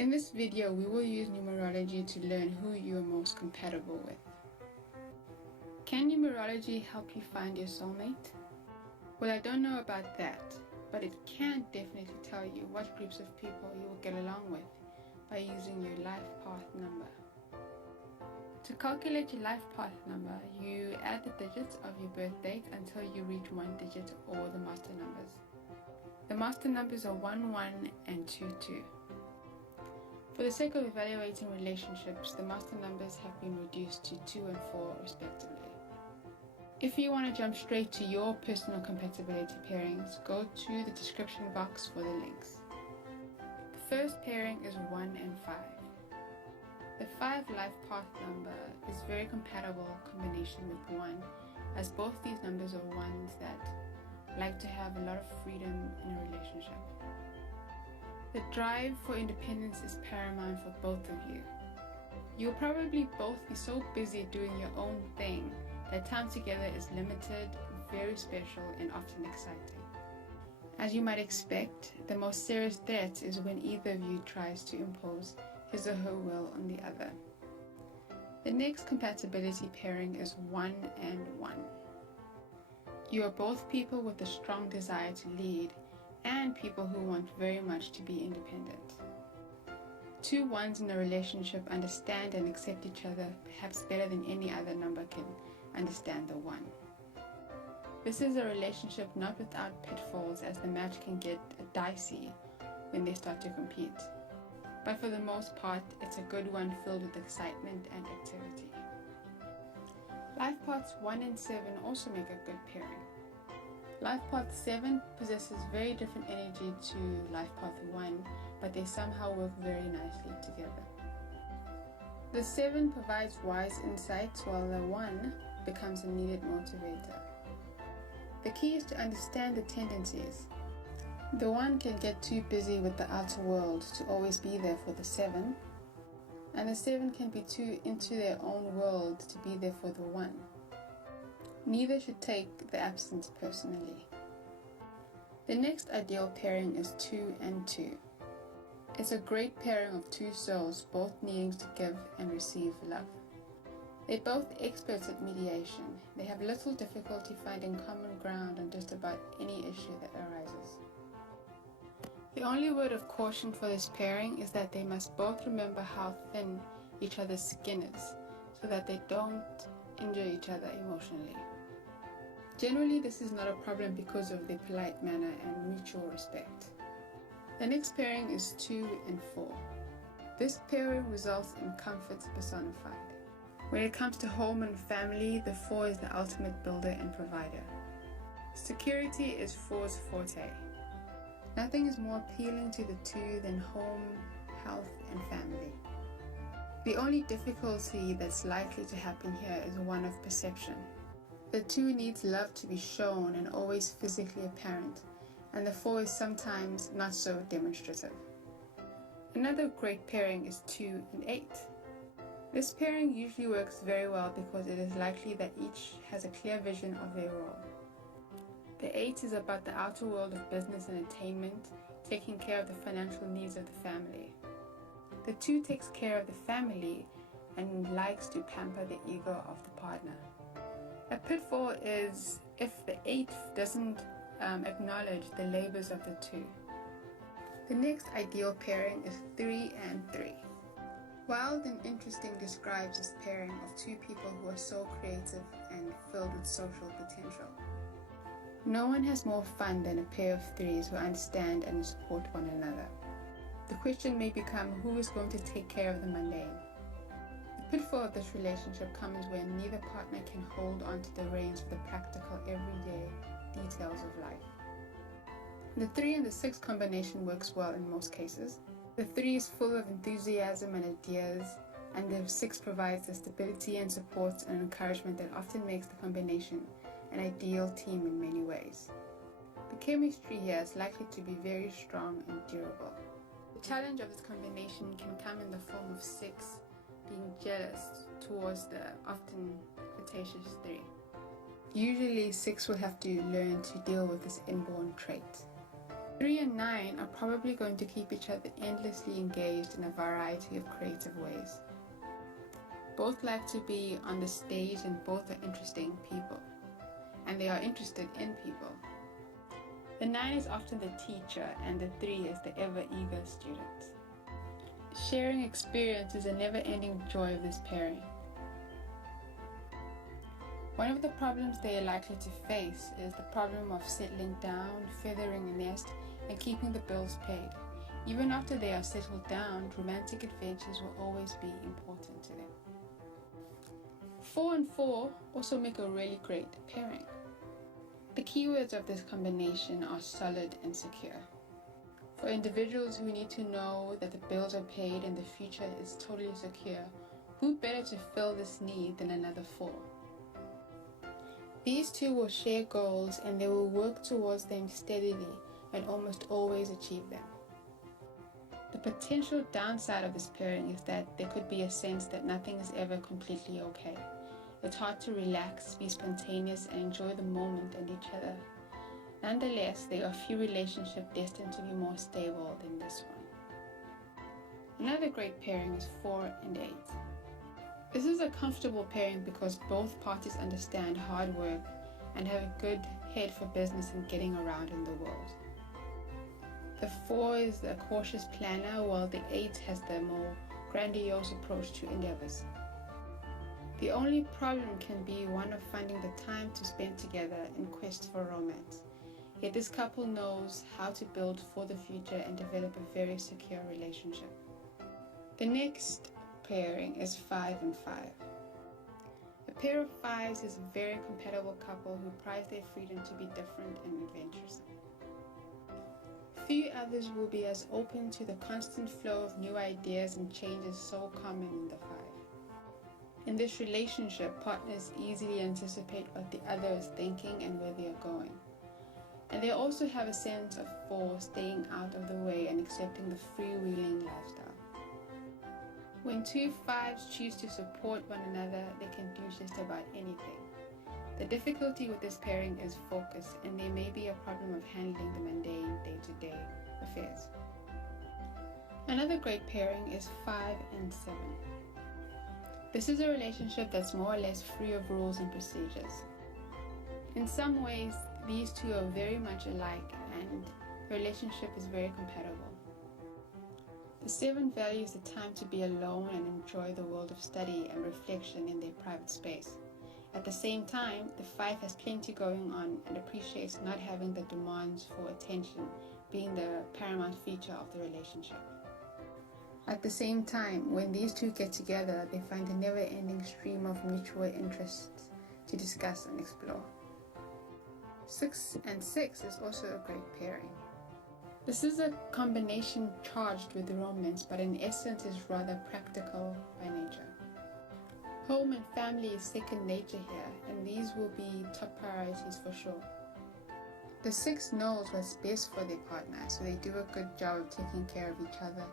In this video, we will use numerology to learn who you are most compatible with. Can numerology help you find your soulmate? Well, I don't know about that, but it can definitely tell you what groups of people you will get along with by using your life path number. To calculate your life path number, you add the digits of your birth date until you reach one digit or the master numbers. The master numbers are 1, 1 and 2, 2. For the sake of evaluating relationships, the master numbers have been reduced to 2 and 4 respectively. If you want to jump straight to your personal compatibility pairings, go to the description box for the links. The first pairing is 1 and 5. The 5 life path number is very compatible combination with 1, as both these numbers are ones that like to have a lot of freedom in a relationship. The drive for independence is paramount for both of you. You'll probably both be so busy doing your own thing that time together is limited, very special, and often exciting. As you might expect, the most serious threat is when either of you tries to impose his or her will on the other. The next compatibility pairing is 1 and 1. You are both people with a strong desire to lead and people who want very much to be independent. 2 ones in a relationship understand and accept each other perhaps better than any other number can understand the 1. This is a relationship not without pitfalls, as the match can get dicey when they start to compete. But for the most part, it's a good one filled with excitement and activity. Life paths 1 and 7 also make a good pairing. Life path 7 possesses very different energy to life path 1, but they somehow work very nicely together. The 7 provides wise insights, while the 1 becomes a needed motivator. The key is to understand the tendencies. The 1 can get too busy with the outer world to always be there for the 7, and the 7 can be too into their own world to be there for the 1. Neither should take the absence personally. The next ideal pairing is 2 and 2. It's a great pairing of 2 souls, both needing to give and receive love. They're both experts at mediation. They have little difficulty finding common ground on just about any issue that arises. The only word of caution for this pairing is that they must both remember how thin each other's skin is, so that they don't injure each other emotionally. Generally, this is not a problem because of their polite manner and mutual respect. The next pairing is 2 and 4. This pairing results in comforts personified. When it comes to home and family, the 4 is the ultimate builder and provider. Security is 4's forte. Nothing is more appealing to the 2 than home, health, and family. The only difficulty that's likely to happen here is one of perception. The 2 needs love to be shown and always physically apparent, and the 4 is sometimes not so demonstrative. Another great pairing is 2 and 8. This pairing usually works very well because it is likely that each has a clear vision of their role. The 8 is about the outer world of business and attainment, taking care of the financial needs of the family. The 2 takes care of the family and likes to pamper the ego of the partner. A pitfall is if the 8 doesn't acknowledge the labors of the 2. The next ideal pairing is 3 and 3. Wild and Interesting describes this pairing of 2 people who are so creative and filled with social potential. No one has more fun than a pair of 3s who understand and support one another. The question may become, who is going to take care of the mundane? The pitfall of this relationship comes when neither partner can hold on to the reins for the practical, everyday details of life. The 3 and the 6 combination works well in most cases. The 3 is full of enthusiasm and ideas, and the 6 provides the stability and support and encouragement that often makes the combination an ideal team in many ways. The chemistry here is likely to be very strong and durable. The challenge of this combination can come in the form of 6 being jealous towards the often flirtatious 3. Usually 6 will have to learn to deal with this inborn trait. 3 and 9 are probably going to keep each other endlessly engaged in a variety of creative ways. Both like to be on the stage and both are interesting people, and they are interested in people. The 9 is often the teacher and the 3 is the ever-eager student. Sharing experience is a never-ending joy of this pairing. One of the problems they are likely to face is the problem of settling down, feathering a nest, and keeping the bills paid. Even after they are settled down, romantic adventures will always be important to them. 4 and 4 also make a really great pairing. The keywords of this combination are solid and secure. For individuals who need to know that the bills are paid and the future is totally secure, who better to fill this need than another 4? These two will share goals and they will work towards them steadily and almost always achieve them. The potential downside of this pairing is that there could be a sense that nothing is ever completely okay. It's hard to relax, be spontaneous, and enjoy the moment and each other. Nonetheless, there are few relationships destined to be more stable than this one. Another great pairing is 4 and 8. This is a comfortable pairing because both parties understand hard work and have a good head for business and getting around in the world. The 4 is the cautious planner, while the 8 has the more grandiose approach to endeavors. The only problem can be one of finding the time to spend together in quest for romance. Yet this couple knows how to build for the future and develop a very secure relationship. The next pairing is 5 and 5. A pair of 5s is a very compatible couple who prize their freedom to be different and adventurous. Few others will be as open to the constant flow of new ideas and changes so common in the 5. In this relationship, partners easily anticipate what the other is thinking and where they are going. And they also have a sense of 4 staying out of the way and accepting the freewheeling lifestyle. When 2 5s choose to support one another, they can do just about anything. The difficulty with this pairing is focus, and there may be a problem of handling the mundane day-to-day affairs. Another great pairing is 5 and 7. This is a relationship that's more or less free of rules and procedures. In some ways, these two are very much alike and the relationship is very compatible. The 7 values the time to be alone and enjoy the world of study and reflection in their private space. At the same time, the 5 has plenty going on and appreciates not having the demands for attention being the paramount feature of the relationship. At the same time, when these two get together, they find a never-ending stream of mutual interests to discuss and explore. 6 and 6 is also a great pairing. This is a combination charged with romance, but in essence is rather practical by nature. Home and family is second nature here, and these will be top priorities for sure. The 6 knows what's best for their partner, so they do a good job of taking care of each other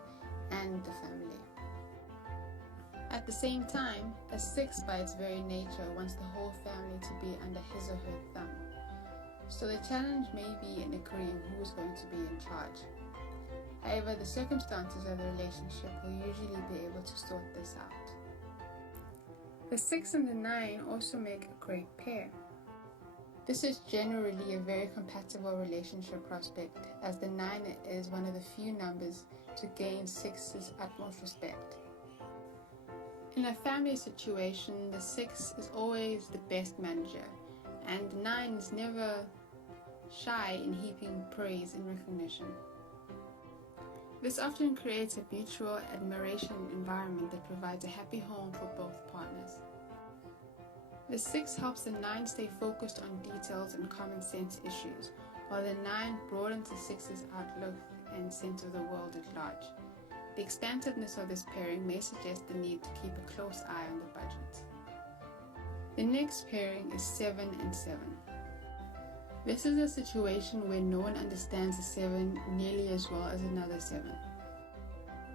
and the family. At the same time, a 6 by its very nature wants the whole family to be under his or her thumb. So the challenge may be in agreeing who is going to be in charge. However, the circumstances of the relationship will usually be able to sort this out. The 6 and the 9 also make a great pair. This is generally a very compatible relationship prospect, as the 9 is one of the few numbers to gain 6's utmost respect. In a family situation, the 6 is always the best manager, and the 9 is never shy in heaping praise and recognition. This often creates a mutual admiration environment that provides a happy home for both partners. The 6 helps the 9 stay focused on details and common sense issues, while the 9 broadens the 6's outlook and sense of the world at large. The expansiveness of this pairing may suggest the need to keep a close eye on the budget. The next pairing is 7 and 7. This is a situation where no one understands a 7 nearly as well as another 7.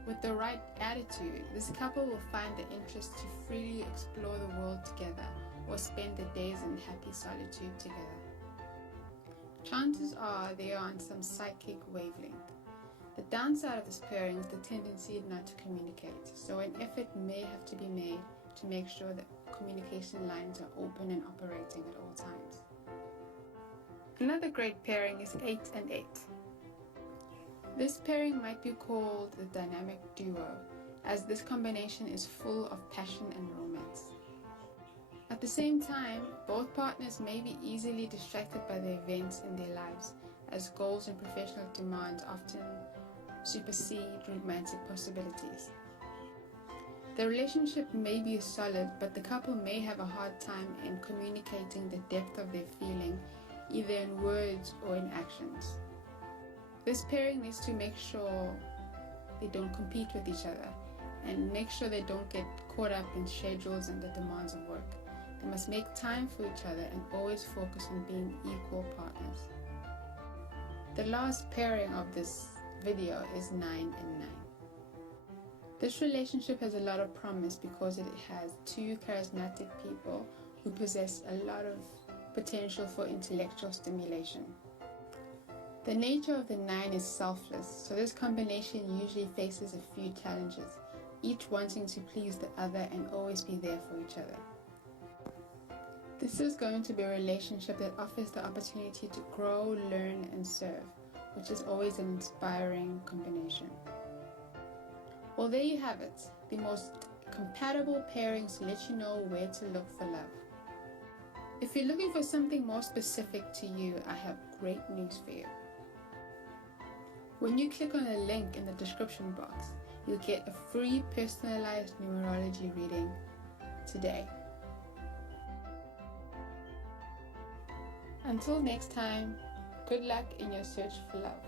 With the right attitude, this couple will find the interest to freely explore the world together or spend their days in happy solitude together. Chances are they are on some psychic wavelength. The downside of this pairing is the tendency not to communicate, so an effort may have to be made to make sure that communication lines are open and operating at all times. Another great pairing is 8 and 8. This pairing might be called the dynamic duo, as this combination is full of passion and romance. At the same time, both partners may be easily distracted by the events in their lives, as goals and professional demands often supersede romantic possibilities. The relationship may be solid, but the couple may have a hard time in communicating the depth of their feeling, either in words or in actions. This pairing needs to make sure they don't compete with each other and make sure they don't get caught up in schedules and the demands of work. They must make time for each other and always focus on being equal partners. The last pairing of this video is 9 and 9. This relationship has a lot of promise because it has two charismatic people who possess a lot of potential for intellectual stimulation. The nature of the 9 is selfless, so this combination usually faces a few challenges, each wanting to please the other and always be there for each other. This is going to be a relationship that offers the opportunity to grow, learn, and serve, which is always an inspiring combination. Well, there you have it, the most compatible pairings to let you know where to look for love. If you're looking for something more specific to you, I have great news for you. When you click on the link in the description box, you'll get a free personalized numerology reading today. Until next time, good luck in your search for love.